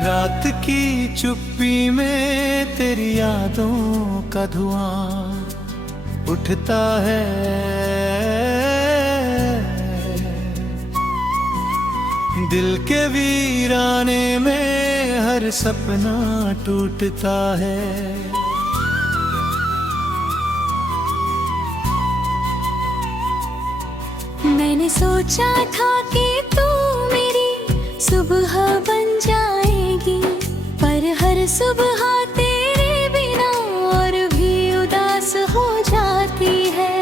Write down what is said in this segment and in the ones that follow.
रात की चुप्पी में तेरी यादों का धुआं उठता है। दिल के वीराने में हर सपना टूटता है। मैंने सोचा था कि तू मेरी सुबह बन जाएगी, पर हर सुबह तेरे बिना और भी उदास हो जाती है।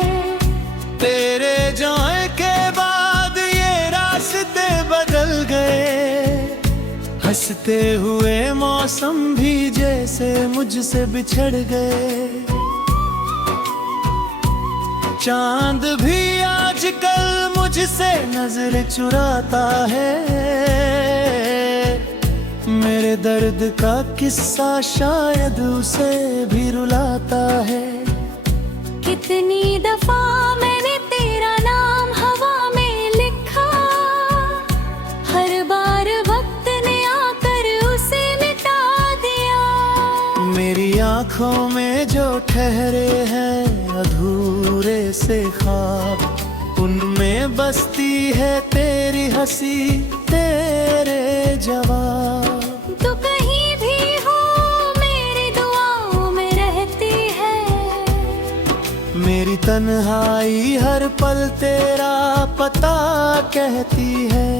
तेरे जाने के बाद ये रास्ते बदल गए, हंसते हुए मौसम भी जैसे मुझसे बिछड़ गए। चांद भी आजकल मुझसे नजर चुराता है। मेरे दर्द का किस्सा शायद उसे भी रुलाता है। कितनी दफा मैंने तेरा नाम हवा में लिखा, हर बार वक्त ने आकर उसे मिटा दिया। मेरी आंखों में जो ठहरे हैं अधूरे से ख्वाब, उनमें बसती है तेरी हंसी, तेरे जवाब। तू कहीं भी हो मेरी दुआओं में रहती है। मेरी तन्हाई हर पल तेरा पता कहती है।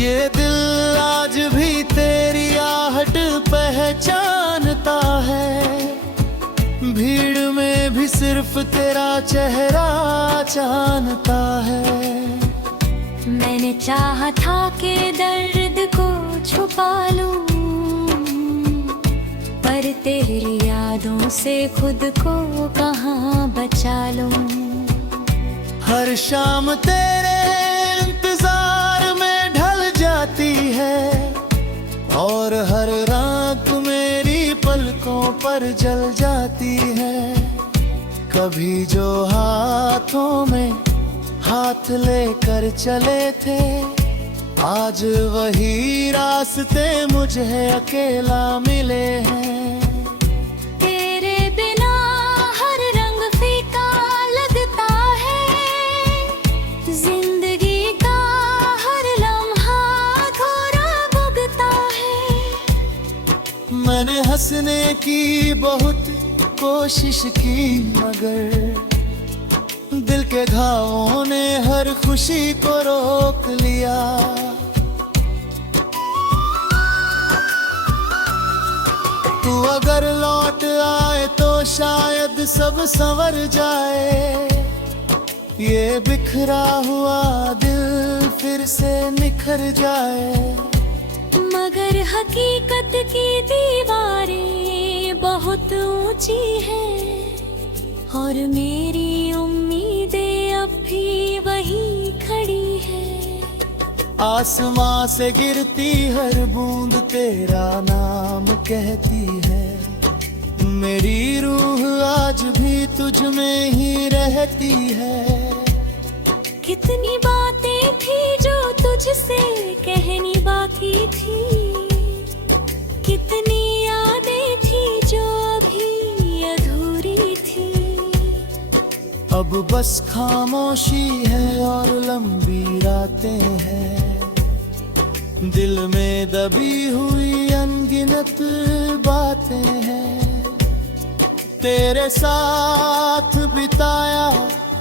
ये दिल आज भी तेरी आहट पहचानता है। भीड़ में भी सिर्फ तेरा चेहरा जानता है। मैंने चाहा था कि दर्द को छुपा लूं, पर तेरी यादों से खुद को कहाँ बचा लूं। हर शाम तेरे इंतजार में ढल जाती है, और हर रात मेरी पलकों पर जल जाती है। कभी जो हाथों में हाथ लेकर चले थे, आज वही रास्ते मुझे अकेला मिले हैं। तेरे बिना हर रंग फीका लगता है, जिंदगी का हर लम्हा थोड़ा भुगता है। मैंने हंसने की बहुत कोशिश की, मगर दिल के घावों ने हर खुशी को रोक लिया। तू अगर लौट आए तो शायद सब संवर जाए। ये बिखरा हुआ दिल फिर से निखर जाए। मगर हकीकत की दीवारें बहुत ऊंची हैं, और मेरी उम्मीदें अब भी वही खड़ी है। आसमां से गिरती हर बूंद तेरा नाम कहती है। मेरी रूह आज भी तुझ में ही रहती है। कितनी बातें थी जो तुझसे कहनी बाकी थी, कितनी यादें थी जो अभी अधूरी थी। अब बस खामोशी है और लंबी रातें हैं। दिल में दबी हुई अनगिनत बातें हैं। तेरे साथ बिताया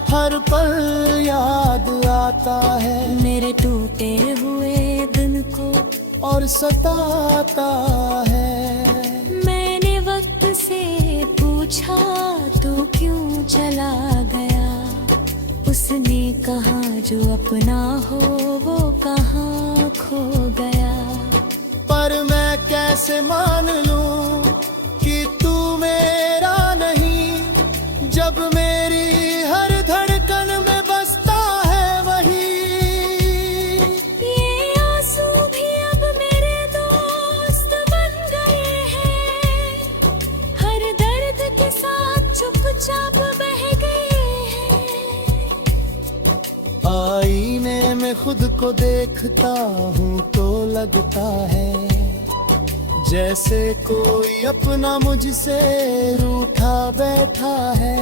हर पल याद आता है। मेरे टूटे हुए दिन को और सताता है। मैंने वक्त से पूछा तू क्यों चला गया। उसने कहा जो अपना हो वो कहाँ खो गया। पर मैं कैसे मान लूं कि तू मेरा नहीं, जब मेरी हर धड़कन में बसता है वही। ये आंसू भी अब मेरे दोस्त बन गए हैं, हर दर्द के साथ चुपचाप बह गए हैं। आईने में खुद को देखता हूँ तो लगता है जैसे कोई अपना मुझसे रूठा बैठा है।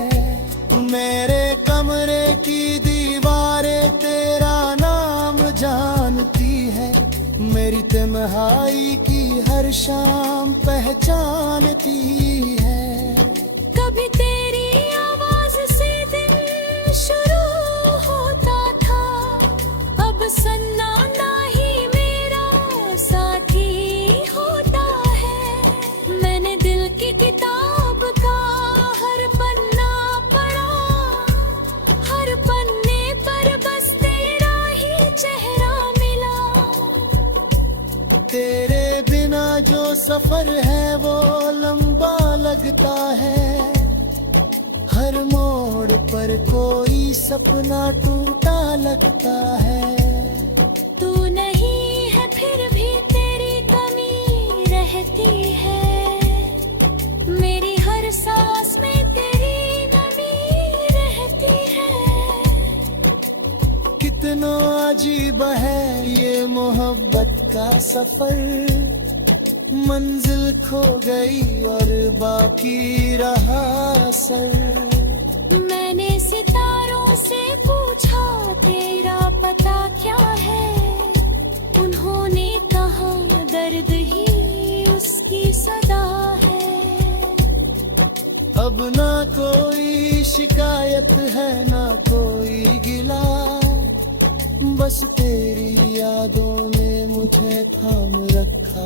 मेरे कमरे की दीवारें तेरा नाम जानती है, मेरी तन्हाई की हर शाम पहचानती है। कभी तेरी आवाज से दिन शुरू होता था, अब सन्नाटा ही मेरा साथी होता है। मैंने दिल की किताब का हर पन्ना पढ़ा, हर पन्ने पर बस तेरा ही चेहरा मिला। तेरे बिना जो सफर है वो लंबा लगता है, हर मोड़ पर कोई सपना टूटा लगता है। तू नहीं है फिर भी तेरी कमी रहती है, मेरी हर सांस में तेरी नमी रहती है। कितना अजीब है ये मोहब्बत का सफर, मंजिल खो गई और बाकी रहा असर। मैंने सितारों से पूछा तेरा पता क्या है, उन्होंने कहा दर्द ही उसकी सदा है। अब ना कोई शिकायत है ना कोई गिला, बस तेरी यादों ने मुझे थाम रखा।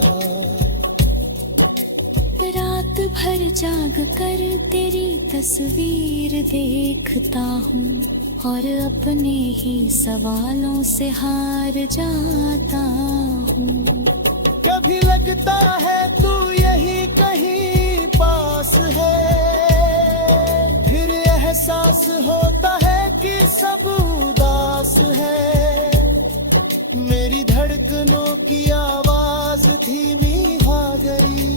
रात भर जाग कर तेरी तस्वीर देखता हूँ, और अपने ही सवालों से हार जाता हूँ। कभी लगता है तू यही कहीं पास है, फिर एहसास होता है कि सब उदास है। मेरी धड़कनों की आवाज धीमी हो गई,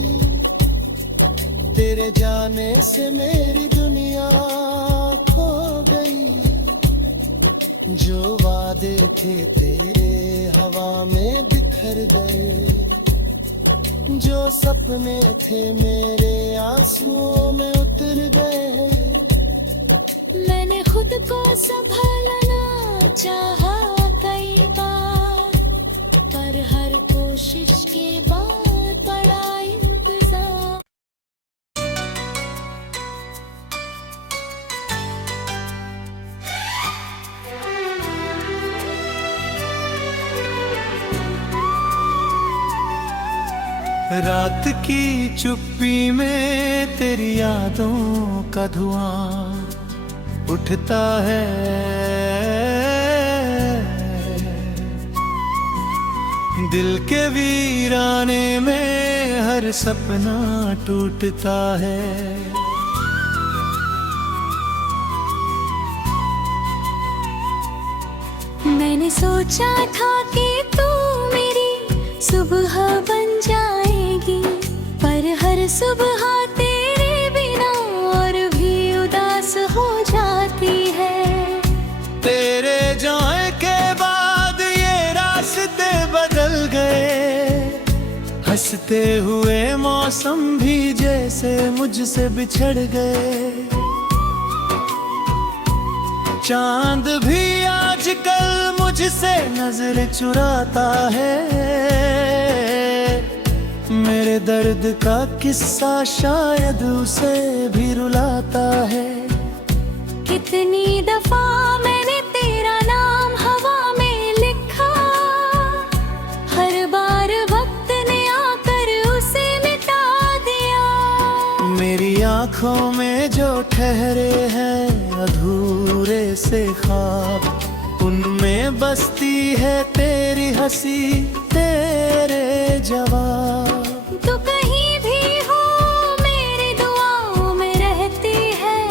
तेरे जाने से मेरी दुनिया खो गई। जो वादे थे तेरे हवा में बिखर गए, जो सपने थे मेरे आंसुओं में उतर गए। मैंने खुद को संभालना चाहा कई बार, पर हर कोशिश के बाद बड़ा इंतजार। रात की चुप्पी में तेरी यादों का धुआं उठता है, दिल के वीराने में हर सपना टूटता है। मैंने सोचा था कि तू मेरी सुबह बन जाएगी, पर हर सुबह तेरे बिना और भी उदास हो जाती है। तेरे जाने के बाद ये रास्ते बदल गए, हंसते हुए मौसम भी जैसे मुझसे बिछड़ गए। चांद भी आजकल मुझसे नजर चुराता है, मेरे दर्द का किस्सा शायद उसे भी रुलाता है। कितनी दफा मैंने तेरा नाम हवा में लिखा, हर बार वक्त ने आकर उसे मिटा दिया। मेरी आंखों में जो ठहरे हैं अधूरे से ख्वाब, उनमें बसती है तेरी हंसी तेरे जवाब। तू कहीं भी हो मेरी दुआओं में रहती है,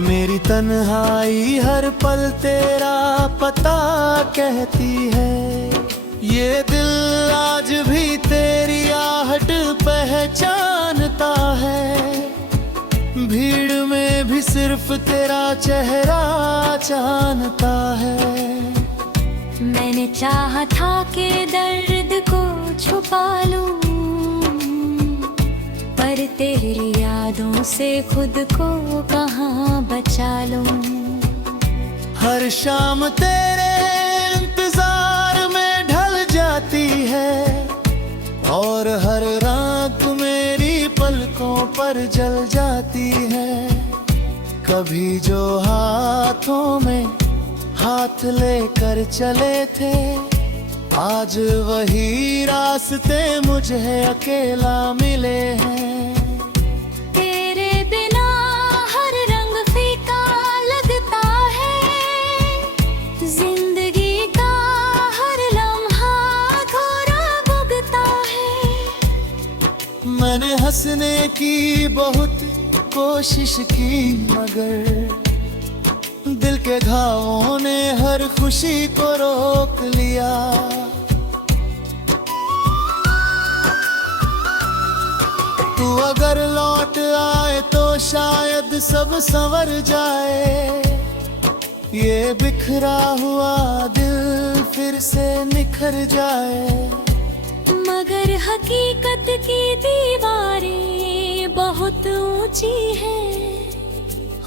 मेरी तन्हाई हर पल तेरा पता कहती है। ये दिल आज भी तेरी आहट पहचानता है, भीड़ में भी सिर्फ तेरा चेहरा जानता है। मैंने चाहा था कि दर्द को छुपा लूं, तेरी यादों से खुद को कहाँ बचा लूं। हर शाम तेरे इंतजार में ढल जाती है और हर रात मेरी पलकों पर जल जाती है। कभी जो हाथों में हाथ लेकर चले थे, आज वही रास्ते मुझे अकेला मिले हैं। तेरे बिना हर रंग फीका लगता है, जिंदगी का हर लम्हा थोड़ा भुगता है। मैंने हंसने की बहुत कोशिश की, मगर दिल के घावों ने हर खुशी को रोक लिया। तू अगर लौट आए तो शायद सब संवर जाए, ये बिखरा हुआ दिल फिर से निखर जाए। मगर हकीकत की दीवारें बहुत ऊंची हैं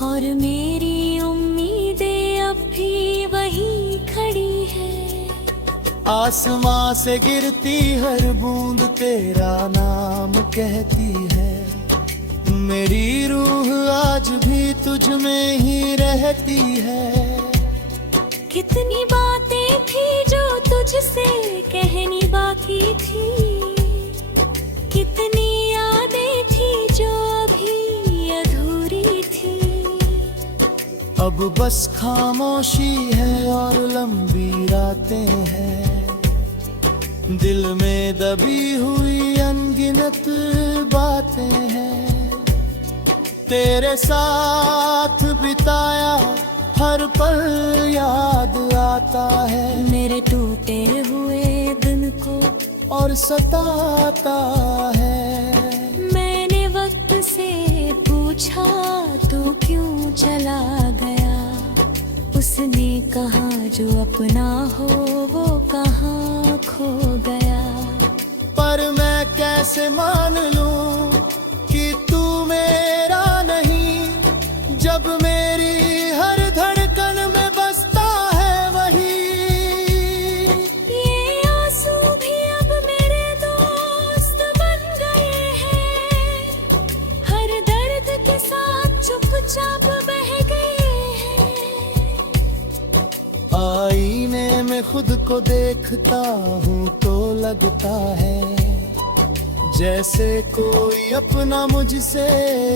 और मेरी उम्मीदें अब भी वही खड़ी है। आसमां से गिरती हर बूंद तेरा नाम कहती है। मेरी रूह आज भी तुझ में ही रहती है। कितनी बातें थी जो तुझसे कहनी बाकी थी, कितनी यादें थी जो अभी अधूरी थी। अब बस खामोशी है और लंबी रातें हैं, दिल में दबी हुई अनगिनत बातें हैं। तेरे साथ बिताया हर पल याद आता है, मेरे टूटे हुए दिन को और सताता है। मैंने वक्त से पूछा तू क्यों चला गया, उसने कहा जो अपना हो वो कहाँ खो गया। पर मैं कैसे मान लूं कि तू मेरा नहीं, जब मेरी हर धड़कन में बसता है वही। ये आंसू भी अब मेरे दोस्त बन गए हैं, हर दर्द के साथ चुपचाप बह गए हैं। आईने में खुद को देखता हूँ तो लगता है जैसे कोई अपना मुझसे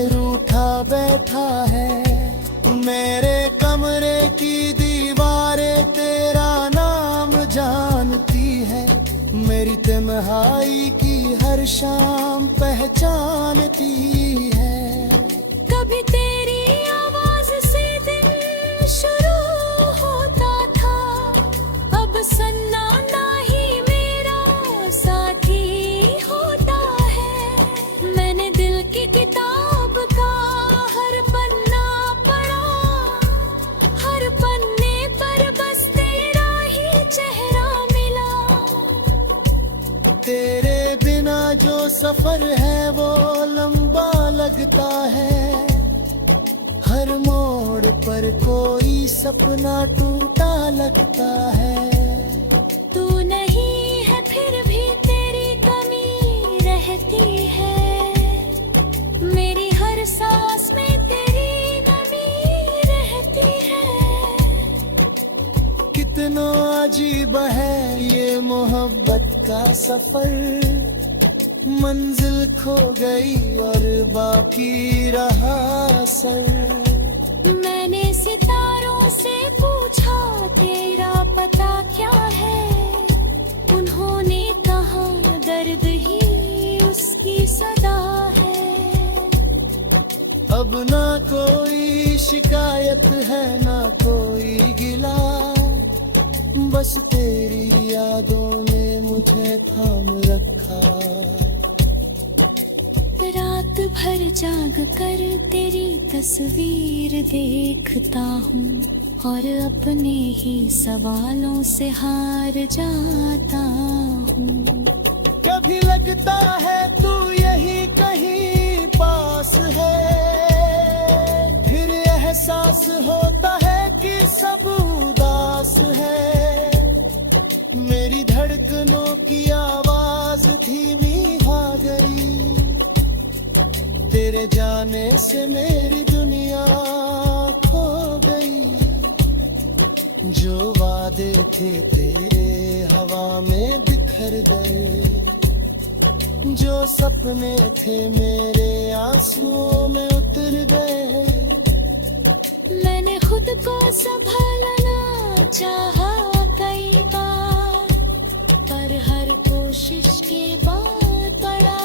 रूठा बैठा है। मेरे कमरे की दीवारें तेरा नाम जानती है, मेरी तन्हाई की हर शाम पहचानती है। कभी तेरी आवाज से दिन शुरू होता था, अब सन्नाटा ही मेरा साथी होता है। मैंने दिल की किताब का हर पन्ना पढ़ा, हर पन्ने पर बस तेरा ही चेहरा मिला। तेरे बिना जो सफर है वो लंबा लगता है, हर मोड़ पर कोई सपना टूटा लगता है। तू नहीं है फिर भी तेरी कमी रहती है, मेरी हर सांस में तेरी नमी रहती है। कितना अजीब है ये मोहब्बत का सफर, मंजिल खो गई और बाकी रहा सर। मैंने सितारों से पूछा तेरा पता क्या है, उन्होंने कहा दर्द ही उसकी सदा है। अब ना कोई शिकायत है ना कोई गिला, बस तेरी यादों ने मुझे थाम रखा। रात भर जाग कर तेरी तस्वीर देखता हूँ और अपने ही सवालों से हार जाता हूँ। कभी लगता है तू यही कहीं एहसास होता है कि सब उदास है। मेरी धड़कनों की आवाज धीमी हो गई। तेरे जाने से मेरी दुनिया खो गई। जो वादे थे तेरे हवा में बिखर गए। जो सपने थे मेरे आंसुओं में उतर गए। मैंने खुद को संभालना चाहा कई बार, पर हर कोशिश के बाद बड़ा